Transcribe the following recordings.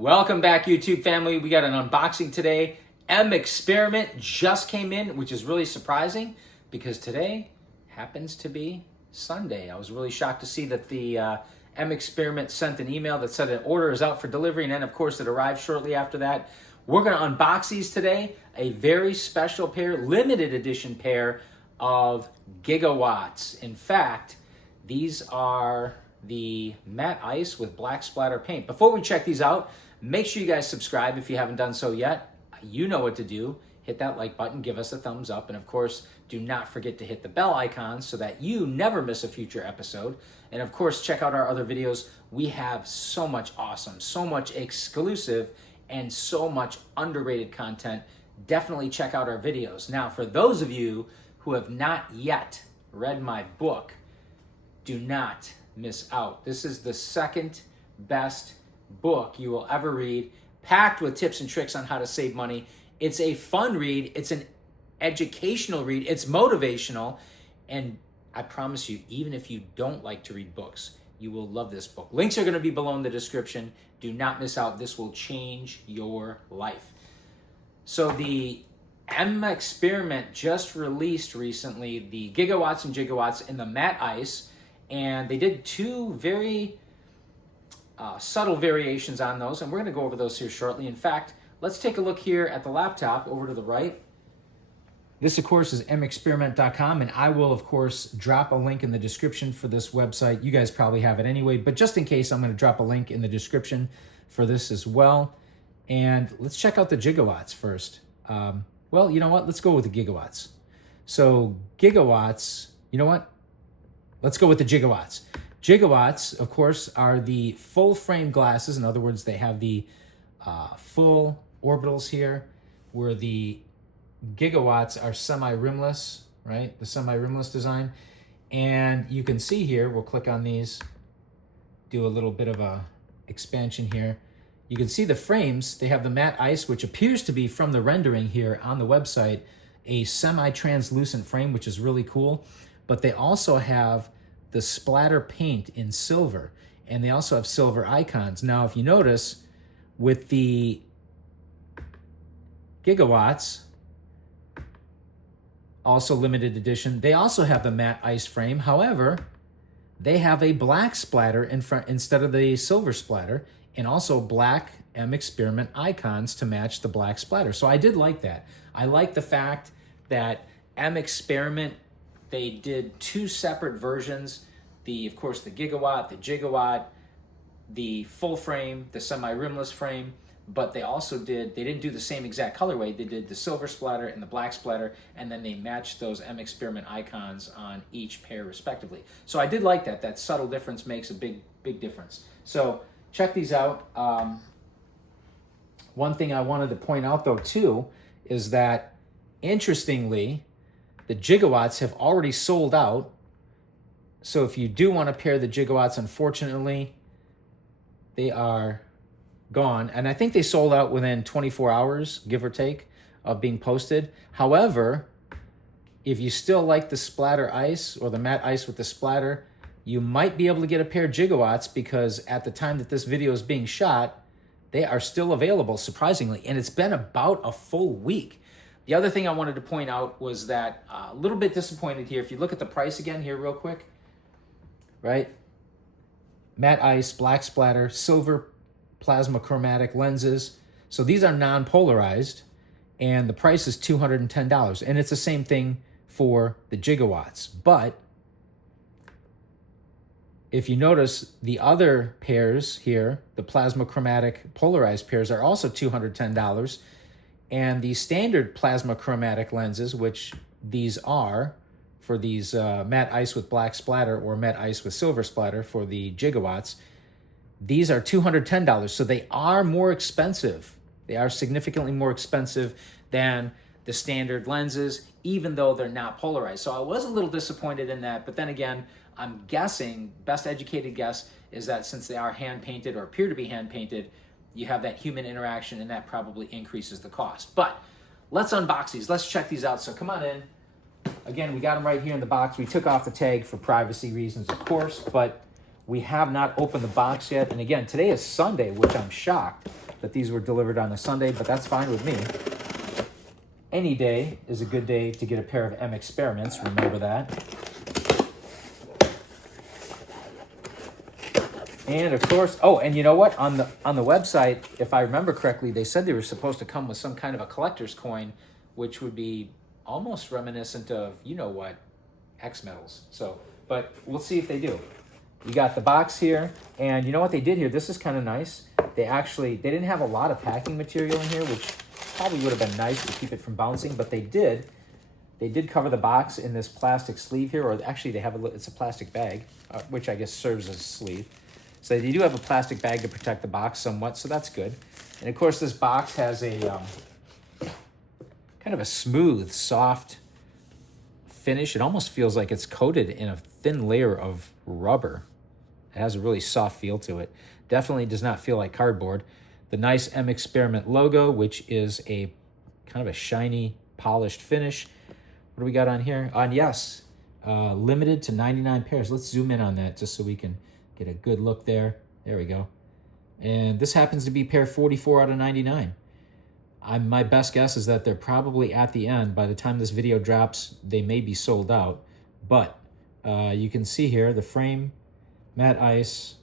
Welcome back, YouTube family. We got an unboxing today. M Experiment just came in, which is really surprising because today happens to be Sunday. I was really shocked to see that the M Experiment sent an email that said an order is out for delivery, and then of course it arrived shortly after that. We're going to unbox these today. A very special pair, limited edition pair of Gigawatts. In fact, these are the matte ice with black splatter paint. Before we check these out, make sure you guys subscribe if you haven't done so yet. You know what to do. Hit that like button, give us a thumbs up, and of course, do not forget to hit the bell icon so that you never miss a future episode. And of course, check out our other videos. We have so much awesome, so much exclusive, and so much underrated content. Definitely check out our videos. Now, for those of you who have not yet read my book, do not miss out. This is the second best book you will ever read, packed with tips and tricks on how to save money. It's a fun read. It's an educational read. It's motivational. And I promise you, even if you don't like to read books, you will love this book. Links are going to be below in the description. Do not miss out. This will change your life. So the M Experiment just released recently the Gigawatts and Gigawatts in the matte ice. And they did two very subtle variations on those, and we're going to go over those here shortly. In fact, let's take a look here at the laptop over to the right. This, of course, is mexperiment.com, and I will, of course, drop a link in the description for this website. You guys probably have it anyway, but just in case, I'm going to drop a link in the description for this as well. And let's check out the Gigawatts first. Well, you know what? Let's go with the Gigawatts. So Gigawatts, you know what? Let's go with the Gigawatts. Gigawatts, of course, are the full frame glasses. In other words, they have the full orbitals here, where the Gigawatts are semi-rimless, right? The semi-rimless design. And you can see here, we'll click on these, do a little bit of a expansion here. You can see the frames. They have the matte ice, which appears to be from the rendering here on the website, a semi-translucent frame, which is really cool. But they also have the splatter paint in silver, and they also have silver icons. Now, if you notice, with the Gigawatts, also limited edition, they also have the matte ice frame. However, they have a black splatter in front instead of the silver splatter, and also black M Experiment icons to match the black splatter. So I did like that. I like the fact that M Experiment, they did two separate versions. Of course, the Gigawatt, the Gigawatt, the full frame, the semi-rimless frame, but they didn't do the same exact colorway. They did the silver splatter and the black splatter, and then they matched those M Experiment icons on each pair respectively. So I did like that. That subtle difference makes a big difference. So check these out. One thing I wanted to point out though too is that, interestingly, the Gigawatts have already sold out. So if you do want to pair the Gigawatts, unfortunately, they are gone. And I think they sold out within 24 hours, give or take, of being posted. However, if you still like the splatter ice or the matte ice with the splatter, you might be able to get a pair of Gigawatts, because at the time that this video is being shot, they are still available, surprisingly. And it's been about a full week. The other thing I wanted to point out was that a little bit disappointed here. If you look at the price again here real quick, right? Matte ice, black splatter, silver plasmachromatic lenses. So these are non-polarized, and the price is $210. And it's the same thing for the Gigawatts. But if you notice, the other pairs here, the plasmachromatic polarized pairs, are also $210. And the standard plasmachromatic lenses, which these are for these matte ice with black splatter or matte ice with silver splatter for the Gigawatts, these are $210. So they are more expensive. They are significantly more expensive than the standard lenses, even though they're not polarized. So I was a little disappointed in that. But then again, I'm guessing, best educated guess, is that since they are hand-painted or appear to be hand-painted, you have that human interaction, and that probably increases the cost. But let's unbox these. Let's check these out. So come on in. Again, we got them right here in the box. We took off the tag for privacy reasons, of course, but we have not opened the box yet. And again, today is Sunday, which I'm shocked. that these were delivered on a Sunday, but that's fine with me. Any day is a good day to get a pair of M Experiments, remember that. And of course, oh, and you know what? On the website, if I remember correctly, they said they were supposed to come with some kind of a collector's coin, which would be almost reminiscent of, you know what, X metals. So, but we'll see if they do. You got the box here, and you know what they did here? This is kind of nice. They didn't have a lot of packing material in here, which probably would have been nice to keep it from bouncing, but they did. They did cover the box in this plastic sleeve here, or actually they have it's a plastic bag, which I guess serves as a sleeve. So they do have a plastic bag to protect the box somewhat, so that's good. And of course this box has a kind of a smooth, soft finish. It almost feels like it's coated in a thin layer of rubber. It has a really soft feel to it. Definitely does not feel like cardboard. The nice M Experiment logo, which is a kind of a shiny, polished finish. What do we got on here? Yes, limited to 99 pairs. Let's zoom in on that just so we can get a good look there. There we go. And this happens to be pair 44 out of 99. My best guess is that they're probably at the end. By the time this video drops, they may be sold out. But you can see here the frame, matte ice,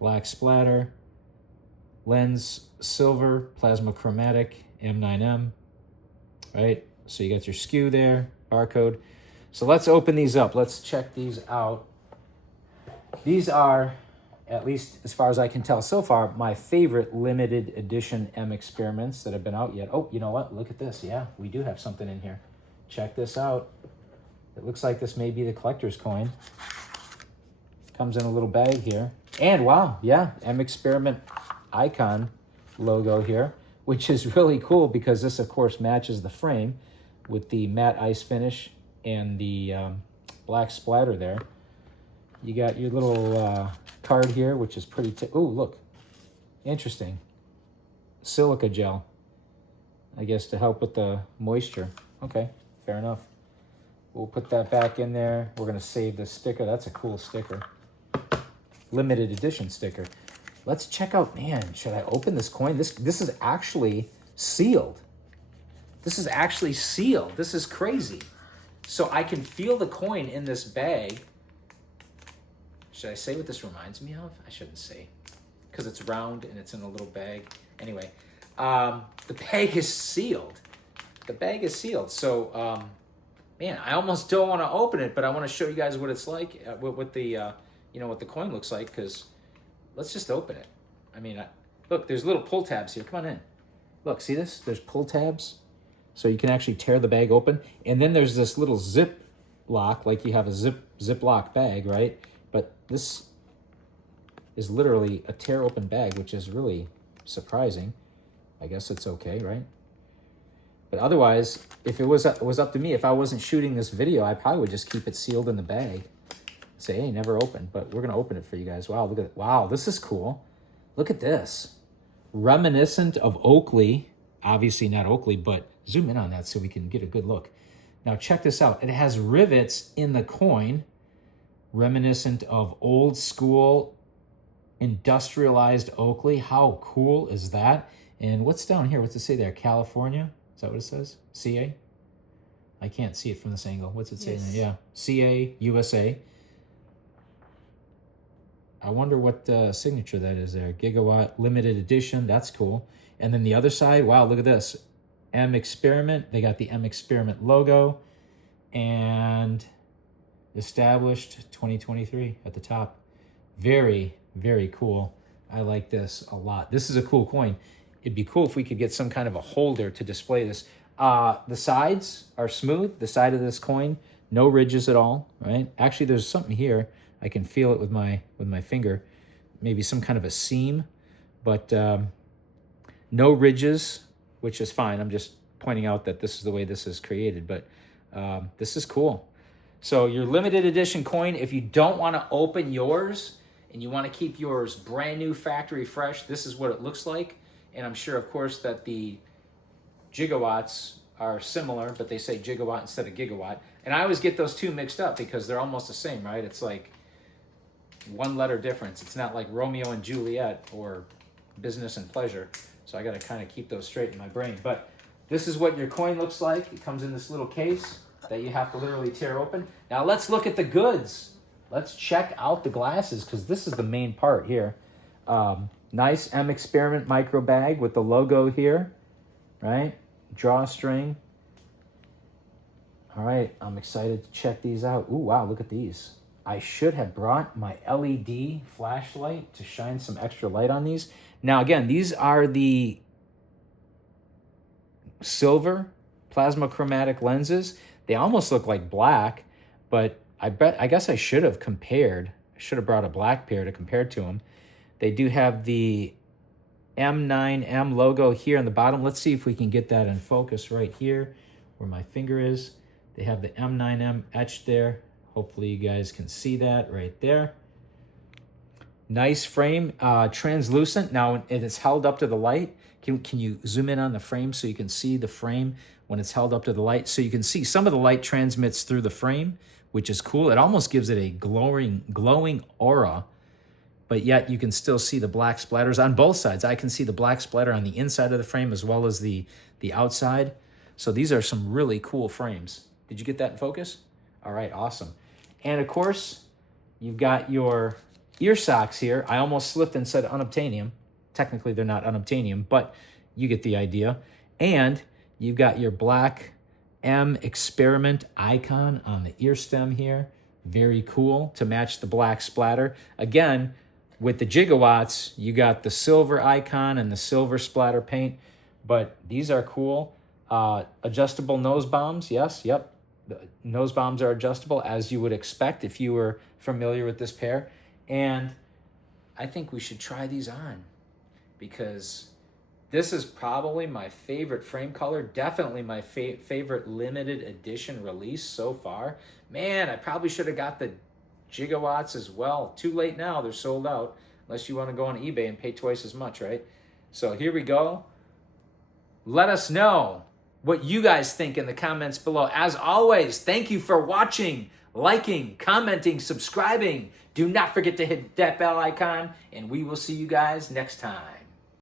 black splatter, lens silver, Plasmachromatic M9M, right? So you got your SKU there, barcode. So let's open these up. Let's check these out. These are, at least as far as I can tell so far, my favorite limited edition M Experiments that have been out yet. Oh, you know what? Look at this. Yeah, we do have something in here. Check this out. It looks like this may be the collector's coin. Comes in a little bag here. And wow, yeah, M Experiment icon logo here, which is really cool because this, of course, matches the frame with the matte ice finish and the black splatter there. You got your little card here, which is pretty... Oh, look. Interesting. Silica gel. I guess to help with the moisture. Okay, fair enough. We'll put that back in there. We're going to save the sticker. That's a cool sticker. Limited edition sticker. Let's check out... Man, should I open this coin? This is actually sealed. This is actually sealed. This is crazy. So I can feel the coin in this bag. Should I say what this reminds me of? I shouldn't say, because it's round and it's in a little bag. Anyway, the bag is sealed. The bag is sealed. So, man, I almost don't want to open it, but I want to show you guys what it's like, what the what the coin looks like. Because let's just open it. I mean, look, there's little pull tabs here. Come on in. Look, see this? There's pull tabs, so you can actually tear the bag open. And then there's this little zip lock, like you have a ziplock bag, right? But this is literally a tear open bag, which is really surprising. I guess it's okay, right? But otherwise, if it was up to me, if I wasn't shooting this video, I probably would just keep it sealed in the bag. Say, hey, never open, but we're gonna open it for you guys. Wow, look at it. Wow, this is cool. Look at this. Reminiscent of Oakley. Obviously not Oakley, but zoom in on that so we can get a good look. Now check this out. It has rivets in the coin, reminiscent of old school industrialized Oakley. How cool is that? And what's down here? What's it say there? California? Is that what it says? CA? I can't see it from this angle. What's it say there? Yeah. CA, USA. I wonder what signature that is there. Gigawatt, limited edition. That's cool. And then the other side, wow, look at this. M Experiment. They got the M Experiment logo. And established 2023 at the top. Very, very cool. I like this a lot. This is a cool coin. It'd be cool if we could get some kind of a holder to display this. The sides are smooth. The side of this coin, no ridges at all, right? Actually, there's something here. I can feel it with my finger. Maybe some kind of a seam, but no ridges, which is fine. I'm just pointing out that this is the way this is created, but this is cool. So your limited edition coin, if you don't want to open yours and you want to keep yours brand new, factory fresh, this is what it looks like. And I'm sure, of course, that the Gigawatts are similar, but they say Gigawatt instead of Gigawatt. And I always get those two mixed up because they're almost the same, right? It's like one letter difference. It's not like Romeo and Juliet or business and pleasure. So I got to kind of keep those straight in my brain. But this is what your coin looks like. It comes in this little case that you have to literally tear open. Now let's look at the goods. Let's check out the glasses because this is the main part here. Nice M Experiment micro bag with the logo here, right? Drawstring. All right, I'm excited to check these out. Ooh, wow, look at these. I should have brought my LED flashlight to shine some extra light on these. Now, again, these are the silver plasmachromatic lenses. They almost look like black, but I guess I should have compared. I should have brought a black pair to compare to them. They do have the M9M logo here on the bottom. Let's see if we can get that in focus right here where my finger is. They have the M9M etched there. Hopefully you guys can see that right there. Nice frame, translucent. Now it is held up to the light. Can you zoom in on the frame so you can see the frame when it's held up to the light? So you can see some of the light transmits through the frame, which is cool. It almost gives it a glowing aura, but yet you can still see the black splatters on both sides. I can see the black splatter on the inside of the frame as well as the outside. So these are some really cool frames. Did you get that in focus? All right, awesome. And of course, you've got your ear socks here. I almost slipped and said unobtainium. Technically, they're not unobtainium, but you get the idea. And you've got your black M Experiment icon on the ear stem here. Very cool to match the black splatter. Again, with the Gigawatts, you got the silver icon and the silver splatter paint, but these are cool. Adjustable nose bombs, yes, yep. The nose bombs are adjustable, as you would expect if you were familiar with this pair. And I think we should try these on because this is probably my favorite frame color, definitely my favorite limited edition release so far. Man, I probably should have got the Gigawatts as well. Too late now, they're sold out, unless you want to go on eBay and pay twice as much, right? So here we go. Let us know what you guys think in the comments below. As always, thank you for watching, liking, commenting, subscribing. Do not forget to hit that bell icon, and we will see you guys next time.